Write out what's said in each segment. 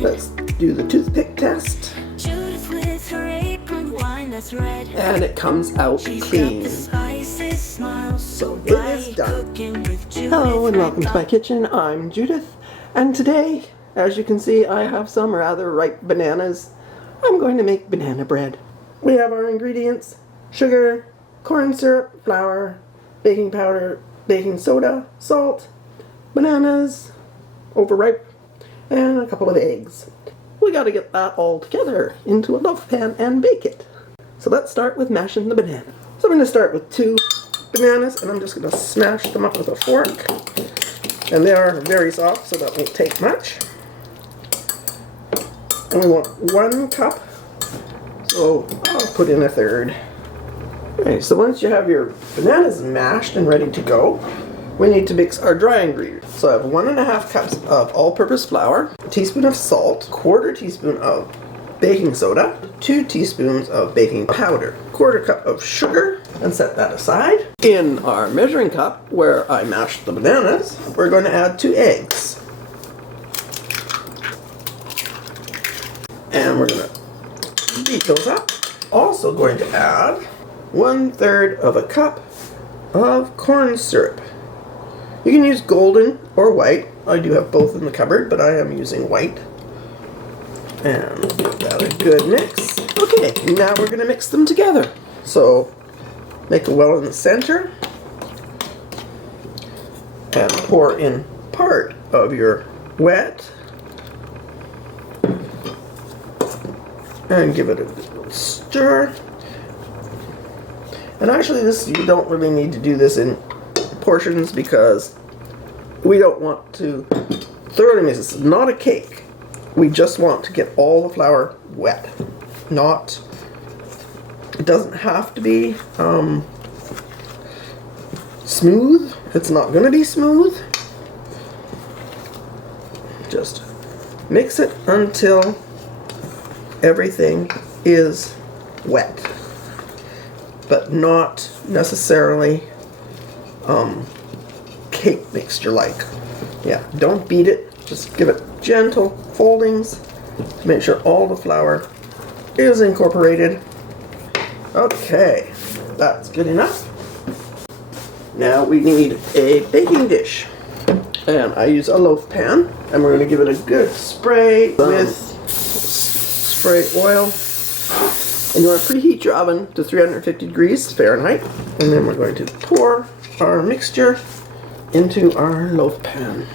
Let's do the toothpick test. And it comes out clean. So it is done. Hello and welcome to my kitchen. I'm Judith, and today, as you can see, I have some rather ripe bananas. I'm going to make banana bread. We have our ingredients: sugar, corn syrup, flour, baking powder, baking soda, salt, bananas, overripe, and a couple of eggs. We got to get that all together into a loaf pan and bake it. So let's start with mashing the banana. So I'm going to start with 2 bananas, and I'm just going to smash them up with a fork. And they are very soft, so that won't take much. And we want 1 cup, so I'll put in 1/3. Okay, so once you have your bananas mashed and ready to go, we need to mix our dry ingredients. So I have 1½ cups of all-purpose flour, a teaspoon of salt, 1/4 teaspoon of baking soda, 2 teaspoons of baking powder, 1/4 cup of sugar, and set that aside. In our measuring cup, where I mashed the bananas, we're going to add 2 eggs. And we're going to beat those up. Also going to add 1/3 of a cup of corn syrup. You can use golden or white. I do have both in the cupboard, but I am using white. And give that a good mix. Okay, now we're going to mix them together. So make a well in the center and pour in part of your wet and give it a good stir. And actually, this, you don't really need to do this in portions because we don't want to thoroughly mix. This is not a cake. We just want to get all the flour wet. It doesn't have to be smooth. It's not going to be smooth. Just mix it until everything is wet, but not necessarily cake mixture like. Yeah, don't beat it. Just give it gentle foldings to make sure all the flour is incorporated. Okay, that's good enough. Now we need a baking dish, and I use a loaf pan, and we're going to give it a good spray with spray oil. And you want to preheat your oven to 350 degrees Fahrenheit, and then we're going to pour our mixture into our loaf pan.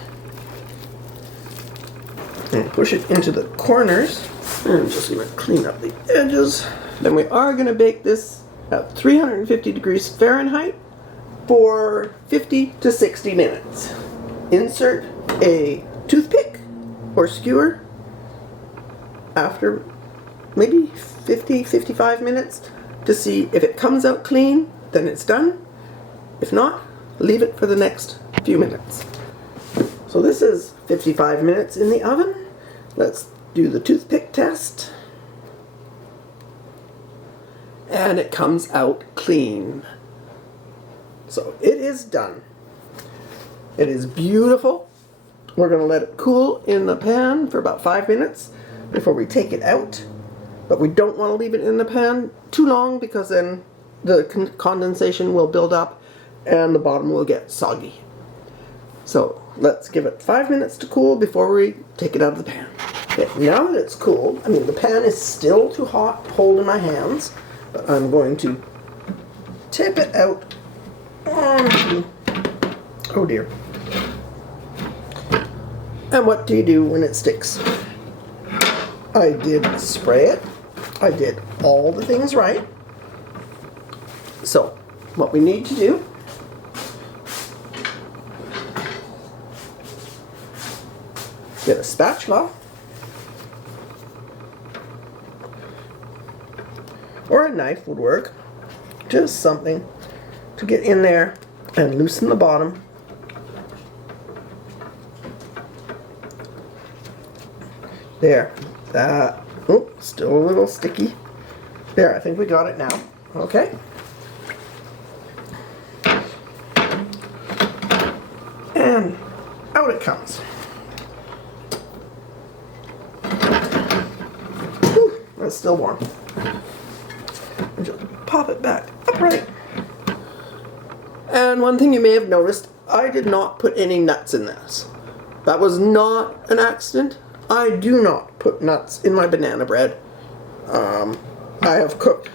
And push it into the corners. And I'm just going to clean up the edges. Then we are going to bake this at 350 degrees Fahrenheit for 50 to 60 minutes. Insert a toothpick or skewer after maybe 50-55 minutes to see if it comes out clean, then it's done. If not, leave it for the next few minutes. So this is 55 minutes in the oven. Let's do the toothpick test. And it comes out clean. So it is done. It is beautiful. We're going to let it cool in the pan for about 5 minutes before we take it out. But we don't want to leave it in the pan too long because then the condensation will build up and the bottom will get soggy. So let's give it 5 minutes to cool before we take it out of the pan. Okay, now that it's cooled, the pan is still too hot to hold in my hands, but I'm going to tip it out onto, oh dear. And what do you do when it sticks? I did spray it. I did all the things right. So what we need to do get a spatula or a knife would work. Just something to get in there and loosen the bottom. There. That. Oh, still a little sticky. There, I think we got it now. Okay. And out it comes. it's still warm. And just pop it back upright. And one thing you may have noticed, I did not put any nuts in this. That was not an accident. I do not put nuts in my banana bread. I have cooked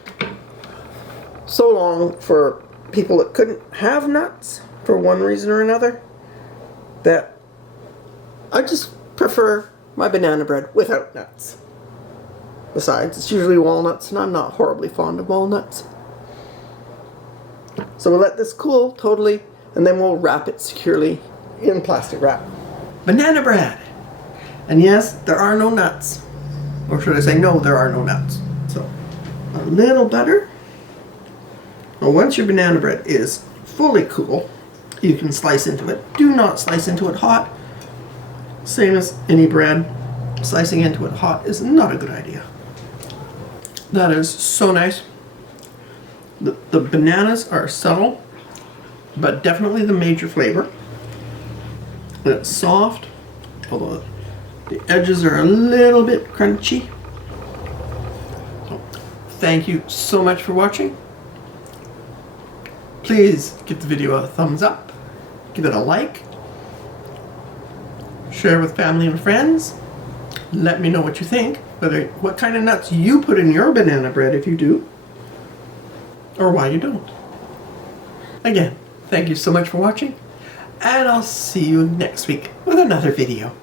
so long for people that couldn't have nuts for one reason or another that I just prefer my banana bread without nuts. Besides, it's usually walnuts, and I'm not horribly fond of walnuts. So we'll let this cool totally, and then we'll wrap it securely in plastic wrap. Banana bread! And yes, there are no nuts. Or should I say, no, there are no nuts. So, a little butter. Now, once your banana bread is fully cool, you can slice into it. Do not slice into it hot. Same as any bread, slicing into it hot is not a good idea. That is so nice. The bananas are subtle, but definitely the major flavor. And it's soft, although the edges are a little bit crunchy. So, thank you so much for watching. Please give the video a thumbs up, give it a like, share with family and friends. Let me know what you think, what kind of nuts you put in your banana bread if you do, or why you don't. Again, thank you so much for watching, and I'll see you next week with another video.